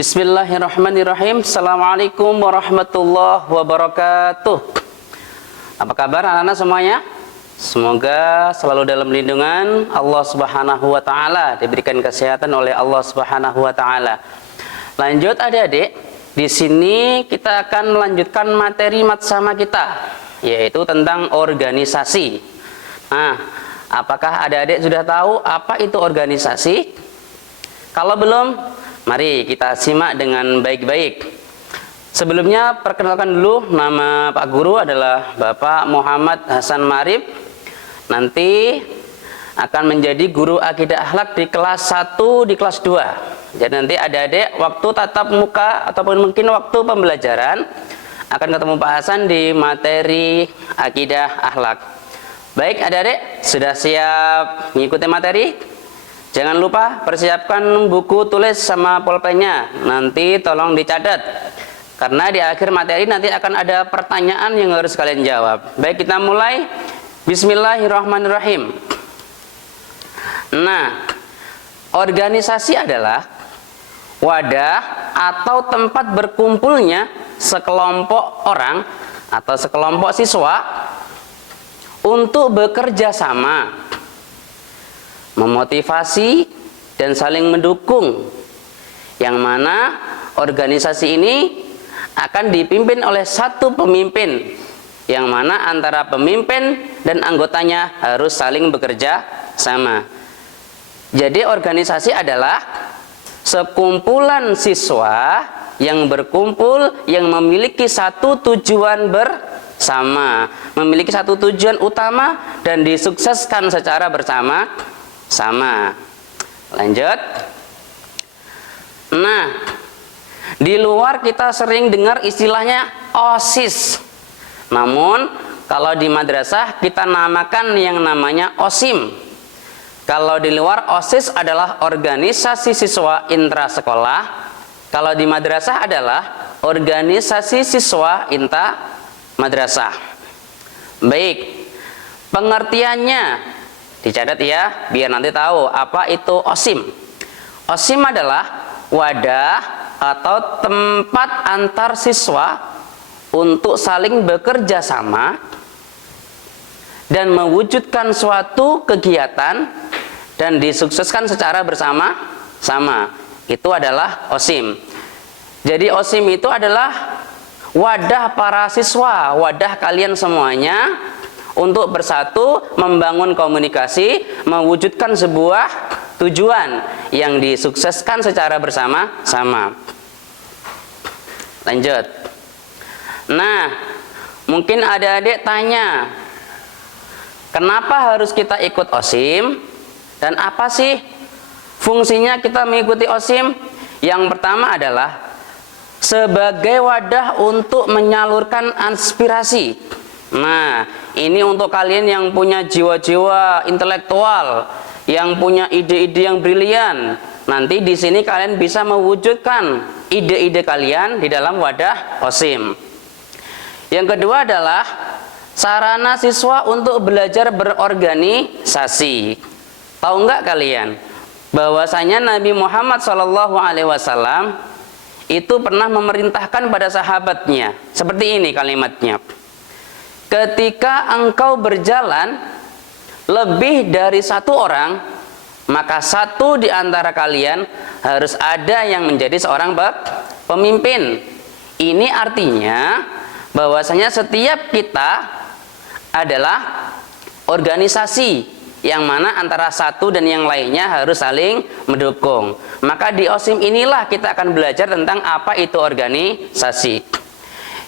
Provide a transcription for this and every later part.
Bismillahirrahmanirrahim. Assalamualaikum warahmatullahi wabarakatuh. Apa kabar anak-anak semuanya? Semoga selalu dalam lindungan Allah Subhanahu wa taala, diberikan kesehatan oleh Allah Subhanahu wa taala. Lanjut adik-adik, di sini kita akan melanjutkan materi matsama kita, yaitu tentang organisasi. Nah, apakah adik-adik sudah tahu apa itu organisasi? Kalau belum, mari kita simak dengan baik-baik. Sebelumnya perkenalkan dulu, nama Pak Guru adalah Bapak Muhammad Hasan Marif. Nanti akan menjadi guru akidah akhlak di kelas 1, di kelas 2. Jadi nanti adik-adik waktu tatap muka ataupun mungkin waktu pembelajaran akan ketemu Pak Hasan di materi akidah akhlak. Baik adik-adik, sudah siap mengikuti materi? Jangan lupa persiapkan buku tulis sama pulpennya. Nanti tolong dicatat, karena di akhir materi nanti akan ada pertanyaan yang harus kalian jawab. Baik, kita mulai. Bismillahirrahmanirrahim. Nah, organisasi adalah wadah atau tempat berkumpulnya sekelompok orang atau sekelompok siswa untuk bekerja sama, memotivasi dan saling mendukung, yang mana organisasi ini akan dipimpin oleh satu pemimpin, yang mana antara pemimpin dan anggotanya harus saling bekerja sama. Jadi organisasi adalah sekumpulan siswa yang berkumpul, yang memiliki satu tujuan bersama, memiliki satu tujuan utama dan disukseskan secara bersama-sama. Lanjut. Nah, di luar kita sering dengar istilahnya OSIS. Namun kalau di madrasah kita namakan yang namanya OSIM. Kalau di luar, OSIS adalah organisasi siswa intrasekolah. Kalau di madrasah adalah organisasi siswa inta madrasah. Baik, pengertiannya dicatat ya, biar nanti tahu apa itu OSIM. OSIM adalah wadah atau tempat antar siswa untuk saling bekerja sama dan mewujudkan suatu kegiatan dan disukseskan secara bersama-sama. Itu adalah OSIM. Jadi OSIM itu adalah wadah para siswa, wadah kalian semuanya untuk bersatu, membangun komunikasi, mewujudkan sebuah tujuan yang disukseskan secara bersama-sama. Lanjut. Nah, mungkin adik-adik tanya, kenapa harus kita ikut OSIM? Dan apa sih fungsinya kita mengikuti OSIM? Yang pertama adalah sebagai wadah untuk menyalurkan aspirasi. Nah, ini untuk kalian yang punya jiwa-jiwa intelektual, yang punya ide-ide yang brilian. Nanti di sini kalian bisa mewujudkan ide-ide kalian di dalam wadah OSIM. Yang kedua adalah sarana siswa untuk belajar berorganisasi. Tahu nggak kalian bahwasanya Nabi Muhammad SAW itu pernah memerintahkan pada sahabatnya, seperti ini kalimatnya: ketika engkau berjalan lebih dari satu orang, maka satu di antara kalian harus ada yang menjadi seorang pemimpin. Ini artinya bahwasanya setiap kita adalah organisasi, yang mana antara satu dan yang lainnya harus saling mendukung. Maka di OSIM inilah kita akan belajar tentang apa itu organisasi.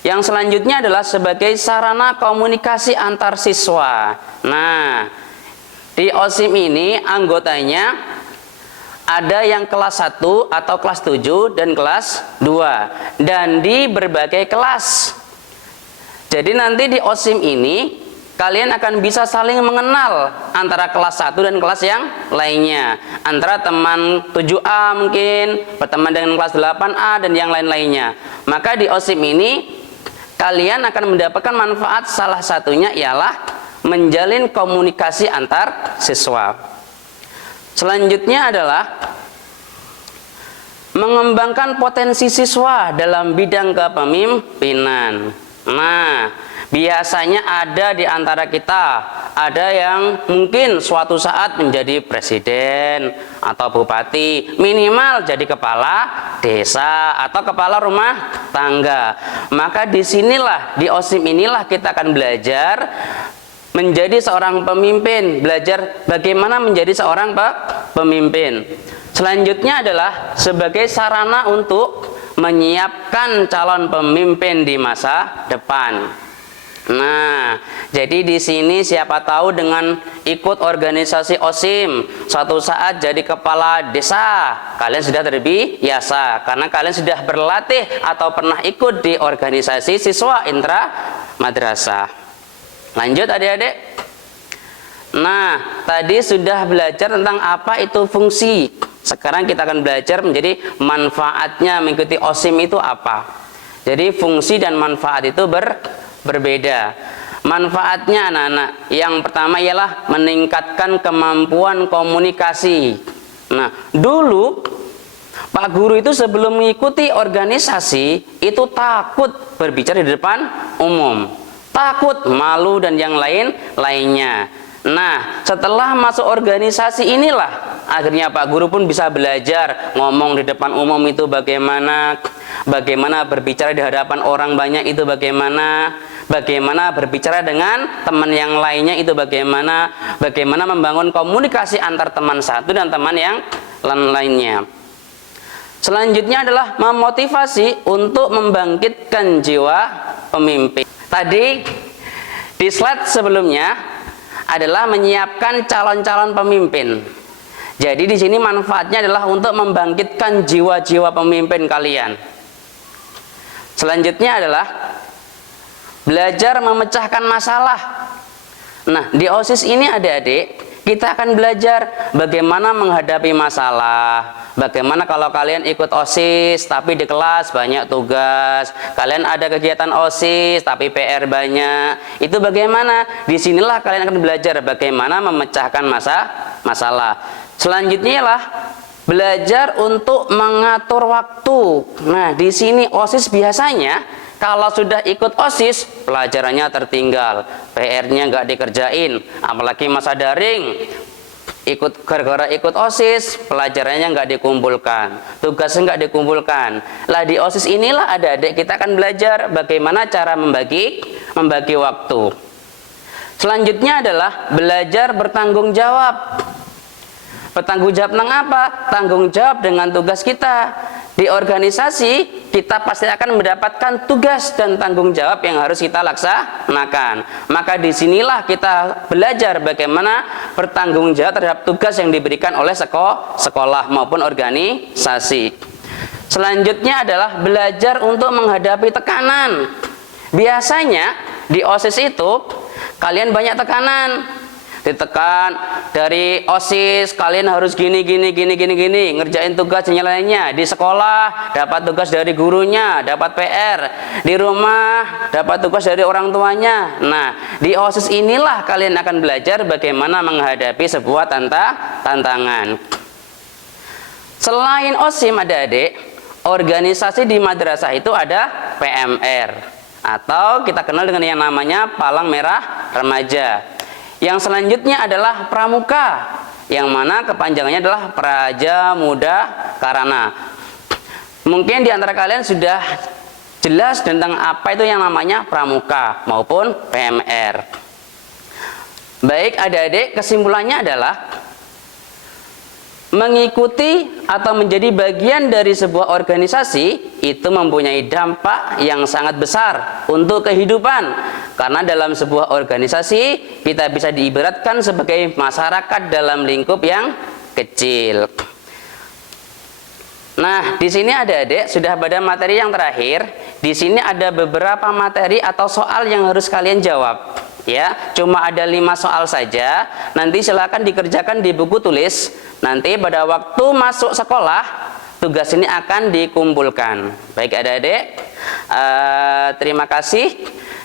Yang selanjutnya adalah sebagai sarana komunikasi antar siswa. Nah, di OSIM ini anggotanya ada yang kelas 1 atau kelas 7 dan kelas 2, dan di berbagai kelas. Jadi nanti di OSIM ini kalian akan bisa saling mengenal antara kelas 1 dan kelas yang lainnya. Antara teman 7A mungkin berteman dengan kelas 8A dan yang lain-lainnya. Maka di OSIM ini kalian akan mendapatkan manfaat, salah satunya ialah menjalin komunikasi antar siswa. Selanjutnya adalah mengembangkan potensi siswa dalam bidang kepemimpinan. Nah, biasanya ada di antara kita, ada yang mungkin suatu saat menjadi presiden atau bupati, minimal jadi kepala desa atau kepala rumah tangga. Maka disinilah, di OSIM inilah kita akan belajar menjadi seorang pemimpin, belajar bagaimana menjadi seorang pemimpin. Selanjutnya adalah sebagai sarana untuk menyiapkan calon pemimpin di masa depan. Nah, jadi di sini siapa tahu dengan ikut organisasi OSIM, suatu saat jadi kepala desa, kalian sudah terbiasa karena kalian sudah berlatih atau pernah ikut di organisasi siswa intra madrasah. Lanjut adik-adik. Nah, tadi sudah belajar tentang apa itu fungsi. Sekarang kita akan belajar menjadi manfaatnya mengikuti OSIM itu apa. Jadi fungsi dan manfaat itu berbeda. Manfaatnya anak-anak, yang pertama ialah meningkatkan kemampuan komunikasi. Nah, dulu Pak Guru itu sebelum mengikuti organisasi itu takut berbicara di depan umum. Takut, malu dan yang lainnya. Nah, setelah masuk organisasi inilah akhirnya Pak Guru pun bisa belajar ngomong di depan umum itu bagaimana, bagaimana berbicara di hadapan orang banyak itu bagaimana, bagaimana berbicara dengan teman yang lainnya itu bagaimana, bagaimana membangun komunikasi antar teman satu dan teman yang lainnya. Selanjutnya adalah memotivasi untuk membangkitkan jiwa pemimpin. Tadi di slide sebelumnya adalah menyiapkan calon-calon pemimpin. Jadi di sini manfaatnya adalah untuk membangkitkan jiwa-jiwa pemimpin kalian. Selanjutnya adalah belajar memecahkan masalah. Nah, di OSIS ini adik-adik, kita akan belajar bagaimana menghadapi masalah. Bagaimana kalau kalian ikut OSIS tapi di kelas banyak tugas, kalian ada kegiatan OSIS tapi PR banyak. Itu bagaimana? Disinilah kalian akan belajar bagaimana memecahkan masalah. Selanjutnya ialah belajar untuk mengatur waktu. Nah, di sini OSIS biasanya kalau sudah ikut OSIS, pelajarannya tertinggal, PR-nya nggak dikerjain, apalagi masa daring. Gara-gara ikut OSIS, pelajarannya nggak dikumpulkan, tugasnya nggak dikumpulkan. Lah di OSIS inilah adik-adik kita akan belajar bagaimana cara membagi waktu. Selanjutnya adalah belajar bertanggung jawab. Bertanggung jawab tentang apa? Tanggung jawab dengan tugas kita. Di organisasi, kita pasti akan mendapatkan tugas dan tanggung jawab yang harus kita laksanakan. Maka disinilah kita belajar bagaimana bertanggung jawab terhadap tugas yang diberikan oleh sekolah maupun organisasi. Selanjutnya adalah belajar untuk menghadapi tekanan. Biasanya di OSIS itu, kalian banyak tekanan. Ditekan dari OSIS, kalian harus gini, ngerjain tugas dan lainnya. Di sekolah dapat tugas dari gurunya, dapat PR. Di rumah dapat tugas dari orang tuanya. Nah, di OSIS inilah kalian akan belajar bagaimana menghadapi sebuah tantangan. Selain OSIM adik-adik, organisasi di madrasah itu ada PMR atau kita kenal dengan yang namanya Palang Merah Remaja. Yang selanjutnya adalah Pramuka, yang mana kepanjangannya adalah Praja Muda Karana. Mungkin di antara kalian sudah jelas tentang apa itu yang namanya Pramuka maupun PMR. Baik adik-adik, kesimpulannya adalah mengikuti atau menjadi bagian dari sebuah organisasi itu mempunyai dampak yang sangat besar untuk kehidupan, karena dalam sebuah organisasi kita bisa diibaratkan sebagai masyarakat dalam lingkup yang kecil. Nah, di sini adik-adik sudah pada materi yang terakhir. Di sini ada beberapa materi atau soal yang harus kalian jawab. Ya, cuma ada 5 soal saja. Nanti silakan dikerjakan di buku tulis. Nanti pada waktu masuk sekolah, tugas ini akan dikumpulkan. Baik adik-adik, terima kasih.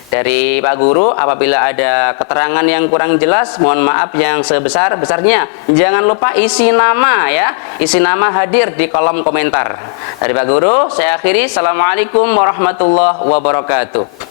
dari Pak Guru. Apabila ada keterangan yang kurang jelas, mohon maaf yang sebesar-besarnya. Jangan lupa isi nama ya, isi nama hadir di kolom komentar. Dari Pak Guru, saya akhiri. Assalamualaikum warahmatullahi wabarakatuh.